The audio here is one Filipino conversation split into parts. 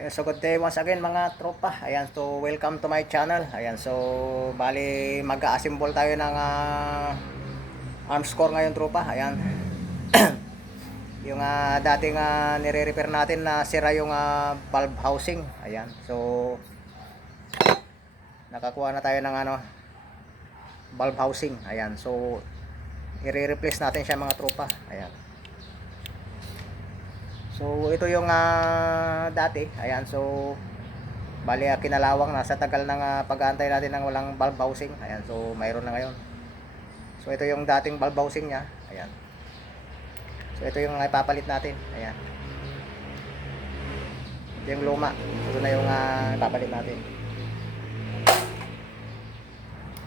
Ayun, so good day once again mga tropa. Ayan, so welcome to my channel. Ayan, so bali mag-a-assemble tayo ng arms core ngayon tropa. Ayan. Yung dating nire-repair natin na sira yung valve housing. Ayan, so nakakuha na tayo ng valve housing. Ayan, so i-replace natin siya mga tropa. Ayan. So ito yung dati. Ayan, so bali kinalawang na sa tagal ng pag-aantay natin ng walang valve housing. Ayan, so mayroon na ngayon. So ito yung dating valve housing niya. Ayan. So ito yung ipapalit natin. Ayan. Ito yung luma. Ito na yung ipapalit natin.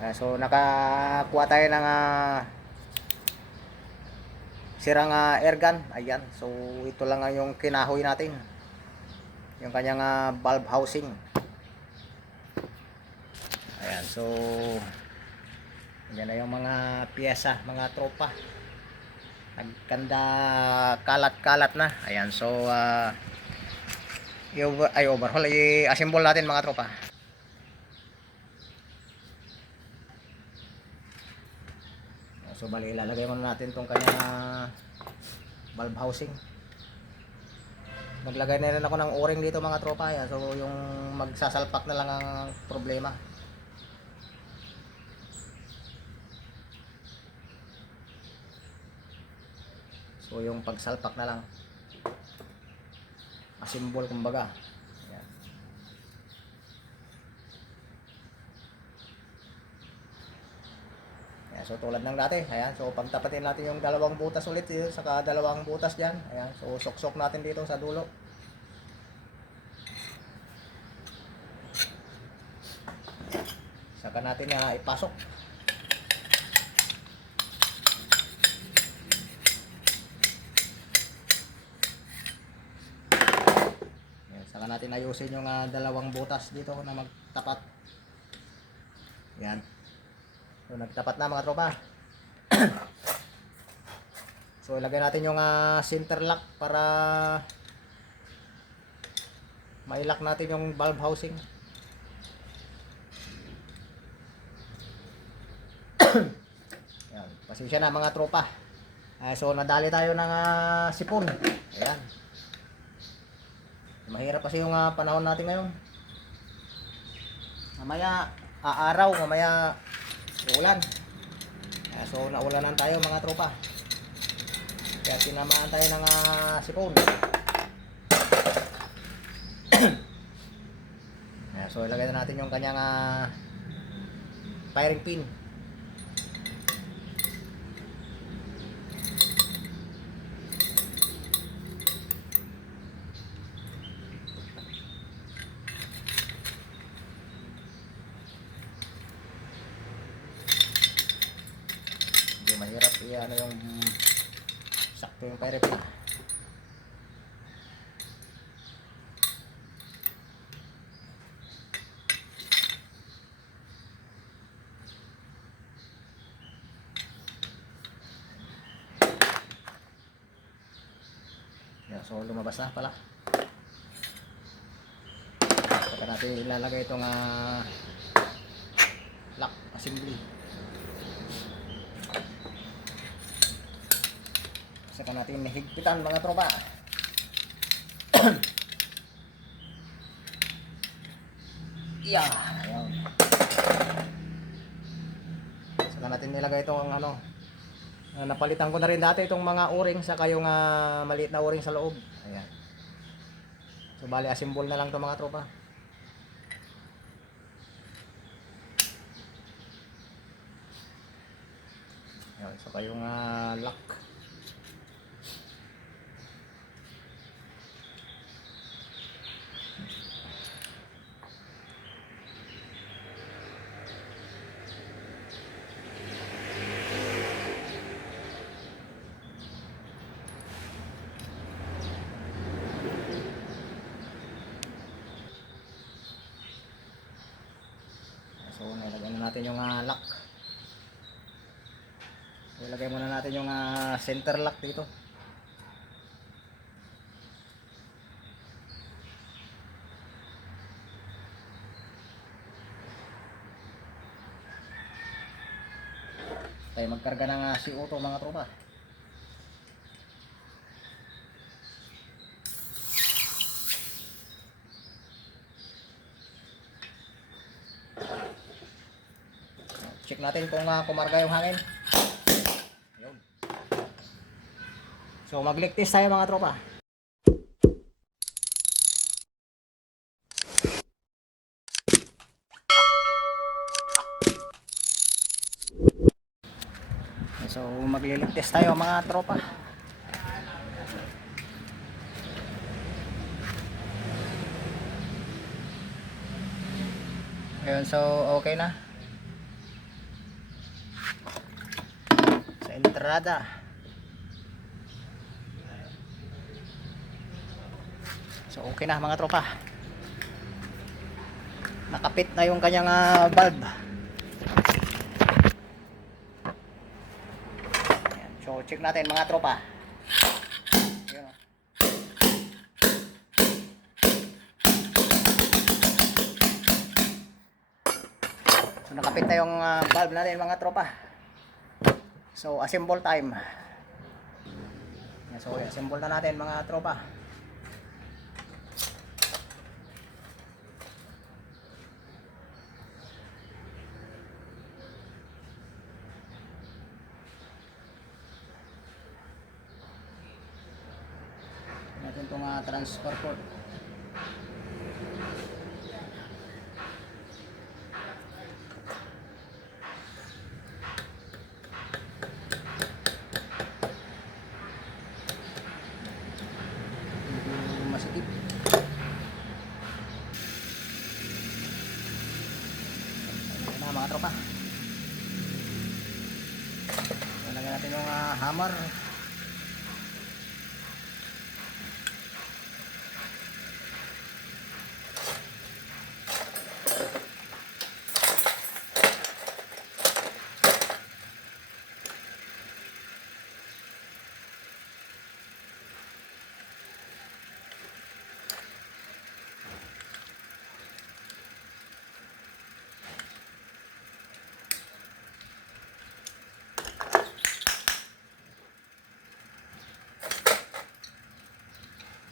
Ayan, so nakakuha tayo ng sirang air gun. Ayan. So ito lang yung kinahoy natin. Yung kanyang valve housing. Ayan, so yan na yung mga piyesa, mga tropa. Nagkanda kalat-kalat na. Ayan, so overhaul, i-assemble natin mga tropa. So bali ilalagay muna natin tong kanyang valve housing. Naglagay na rin ako ng o-ring dito mga tropa. Ayan, so yung magsasalpak na lang ang problema. So yung pagsalpak na lang, assemble kumbaga. Ayan. Ayan, so tulad ng dati. Ayan, so pagtapatin natin yung dalawang butas ulit, saka dalawang butas dyan. Ayan, so sok-sok natin dito sa dulo. Saka natin ipasok. Saka natin ayusin yung dalawang butas dito na magtapat. Yan. So nagtapat na mga tropa. So ilagay natin yung center lock para mailock natin yung valve housing. Yan. Pasensya na mga tropa. So nadali tayo ng sipon. Ayan. Mahirap kasi yung panahon natin ngayon. Mamaya aaraw, mamaya ulan. So naulanan tayo mga tropa. Kaya tinamaan tayo ng sipon. So ilagay na natin yung kanyang firing pin. Mahirap ano yung sakto yung pirate na. Yan, so lumabas na pala. Saka natin ilalagay itong lock assembly. Saka natin higpitan mga tropa. Yan, ayan. Saka natin nilagay itong napalitan ko na rin dati itong mga o-ring saka yung maliit na o-ring sa loob. Ayan. So bali assemble na lang to mga tropa. Ayan, saka yung lock. So nilagay na natin yung lock. Ilagay muna natin yung center lock dito. Tayo magkarga ng CO2 mga tropa. Check natin kung kumarga yung hangin. Ayun. So mag-leak test tayo mga tropa. So mag-leak test tayo mga tropa. Ayun, so okay na. Sa entrada. So okay na mga tropa. Nakapit na yung kanyang valve. Ayan. So check natin mga tropa. Ayan, oh. So nakapit na yung valve natin mga tropa. So assemble time. Ayan, so assemble na natin mga tropa. Natin itong transfer cord. Masikip. Ayan na mga tropa. Lagyan natin yung hammer.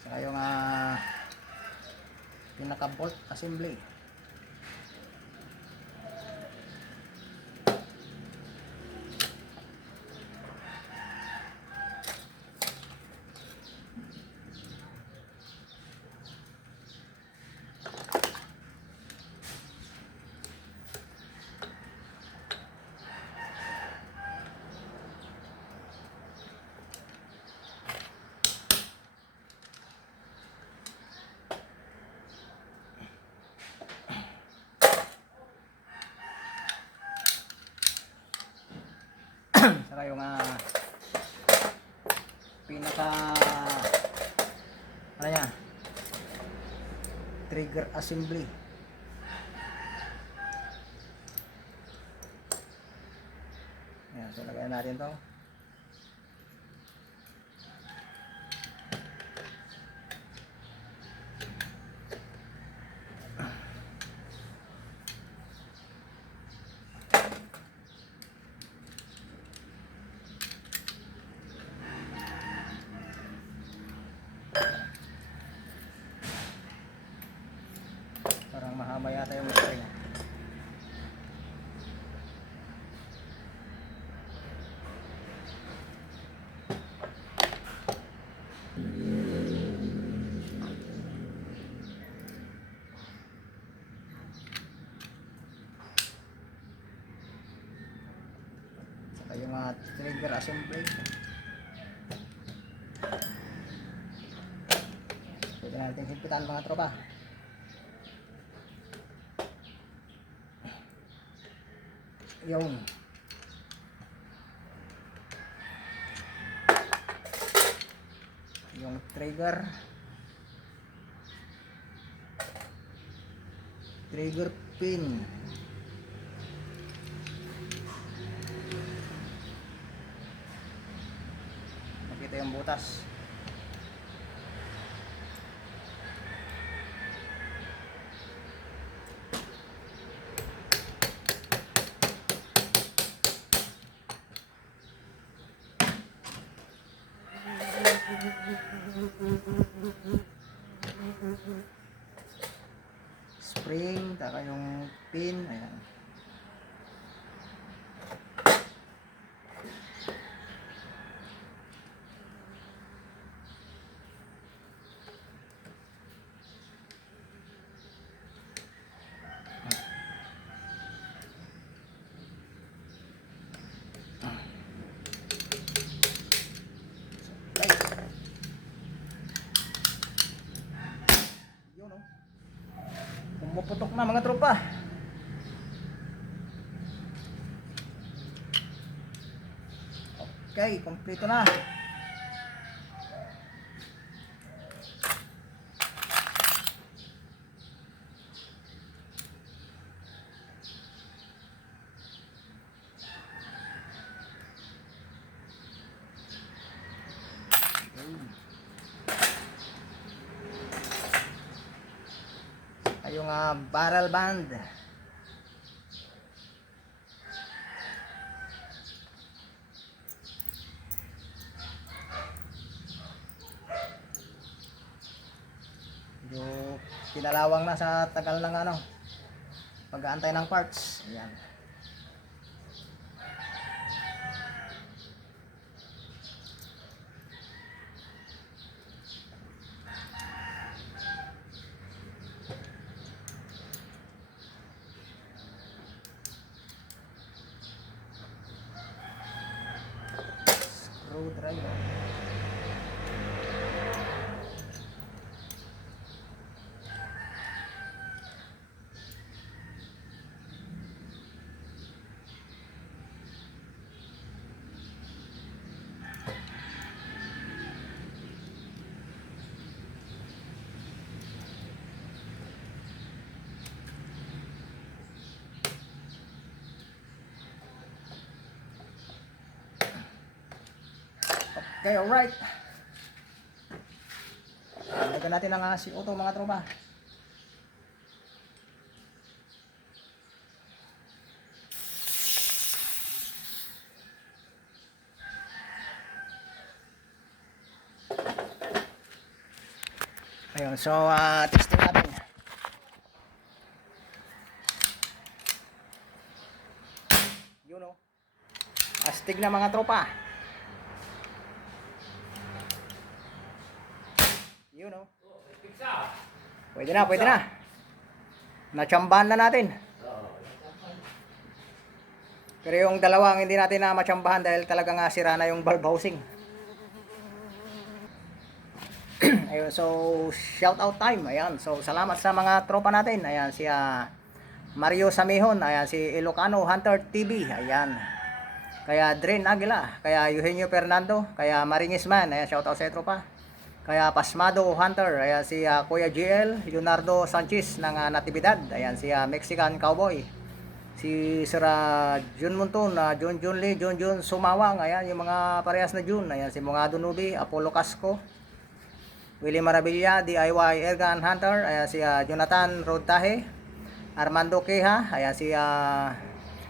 Saka yung pinaka bolt assembly. Saka yung pinaka ano niya, trigger assembly. Yan, so lagayan natin to. Parang mahaba yata yung string. Saka yung trigger assembly. Pwede natin higpitan mga tropa. Yung trigger pin. Nakita yung butas. Spring, taka yung pin, ayan. Yun, oh. Pumuputok na mga tropa. Okay, kompleto na. Ay yung barrel band. Yung kinalawang na sa tagal ng ano, pag-aantay ng parts. Ayan. Screwdriver. Okay, alright. Lagyan natin ang CO2 mga tropa. Ayun, so testing natin. Yun, oh. Astig na mga tropa. Yun, oh. Pwede na, pwede na. Natsambahan na natin. Pero yung dalawang hindi natin na matsambahan dahil talagang sira na yung valve housing. Ayun, so shout out time. Ayan, so salamat sa mga tropa natin. Ayan, si Mario Samihon, ayan, si Ilocano Hunter TV, ayan. Kaya Dren Aguila, kaya Eugenio Fernando, kaya Maringis Man, ayan, shout out sa tropa. Kaya Pasmado Hunter, ayan, si Kuya GL, Leonardo Sanchez ng Natividad, ayan, si Mexican Cowboy. Si Sir Jun Munton, Jun Lee, Jun Sumawang, ayan, yung mga parehas na Jun, ayan, si Mungado Nubi, Apollo Casco, Willie Maravilla, DIY Ergan Hunter, ayan, si Jonathan Rodtahe, Armando Queja, ayan, si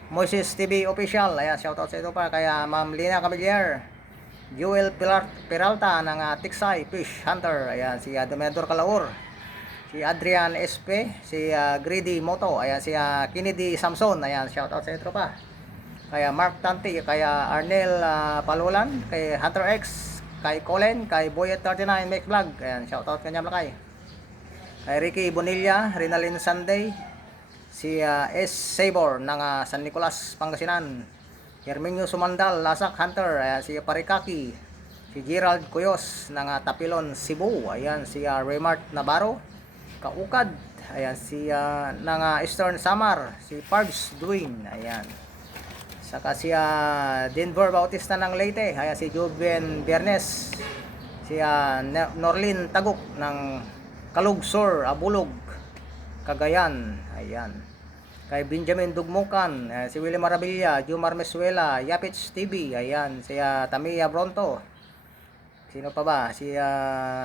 Moises TV Official, ayan, shoutout sa ito pa, kaya Ma'am Lina Camillier, Joel Peralta ng Tiksay Fish Hunter, ayan, si Domentor Calaur, si Adrian SP, si Greedy Moto, ayan, si Kennedy Samson, ayan, shoutout sa ito pa, kaya Mark Tanti, kaya Arnel Palulan, kay Hunter X, kay Colin, kay Boyet39 Make Vlog, ayan, shoutout kanya malakay, kay Ricky Bonilla, Rinalyn Sunday, si S. Sabor ng San Nicolas, Pangasinan, Herminio Sumandal, Lasak Hunter, ayan, si Parikaki, si Gerald Cuyos ng Tapilon, Cebu, ayan, si Raymart Navarro, Kaukad, ayan, si ng Eastern Samar, si Pards Duin, ayan, saka si Denver Bautista ng Leyte, ayan, si Juben Biernes, si Norlin Taguk ng Kalugsor, Abulog, Cagayan, ayan, kay Benjamin Dugmukan, si Willie Maravilla, Jumar Mesuela, Yapits TV, ayan, si Tamiya Bronto, sino pa ba, si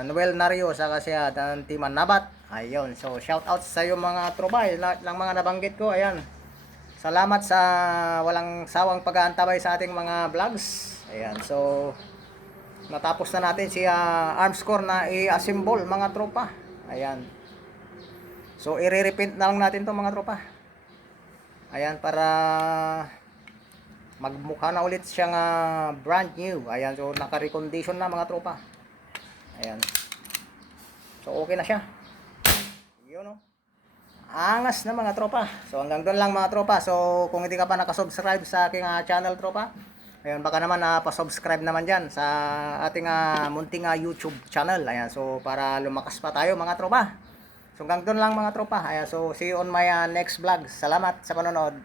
Noel Nario, saka si Dantiman Nabat, ayun, so shout out sa iyo mga tropa, lahat ng mga nabanggit ko, ayan, salamat sa walang sawang pag-aantabay sa ating mga vlogs, ayan, so natapos na natin si arms core na i-assemble mga tropa. Ayan. So i-repaint na lang natin to mga tropa. Ayan, para magmukha na ulit siyang brand new. Ayan, so naka-recondition na mga tropa. Ayan. So okay na siya. Yun, oh. Angas na mga tropa. So hanggang doon lang mga tropa. So kung hindi ka pa nakasubscribe sa aking channel tropa, ayun, baka naman pa-subscribe naman dyan sa ating munting YouTube channel. Ayan, so para lumakas pa tayo mga tropa. So hanggang doon lang mga tropa. Ayan, so see you on my next vlog. Salamat sa panonood.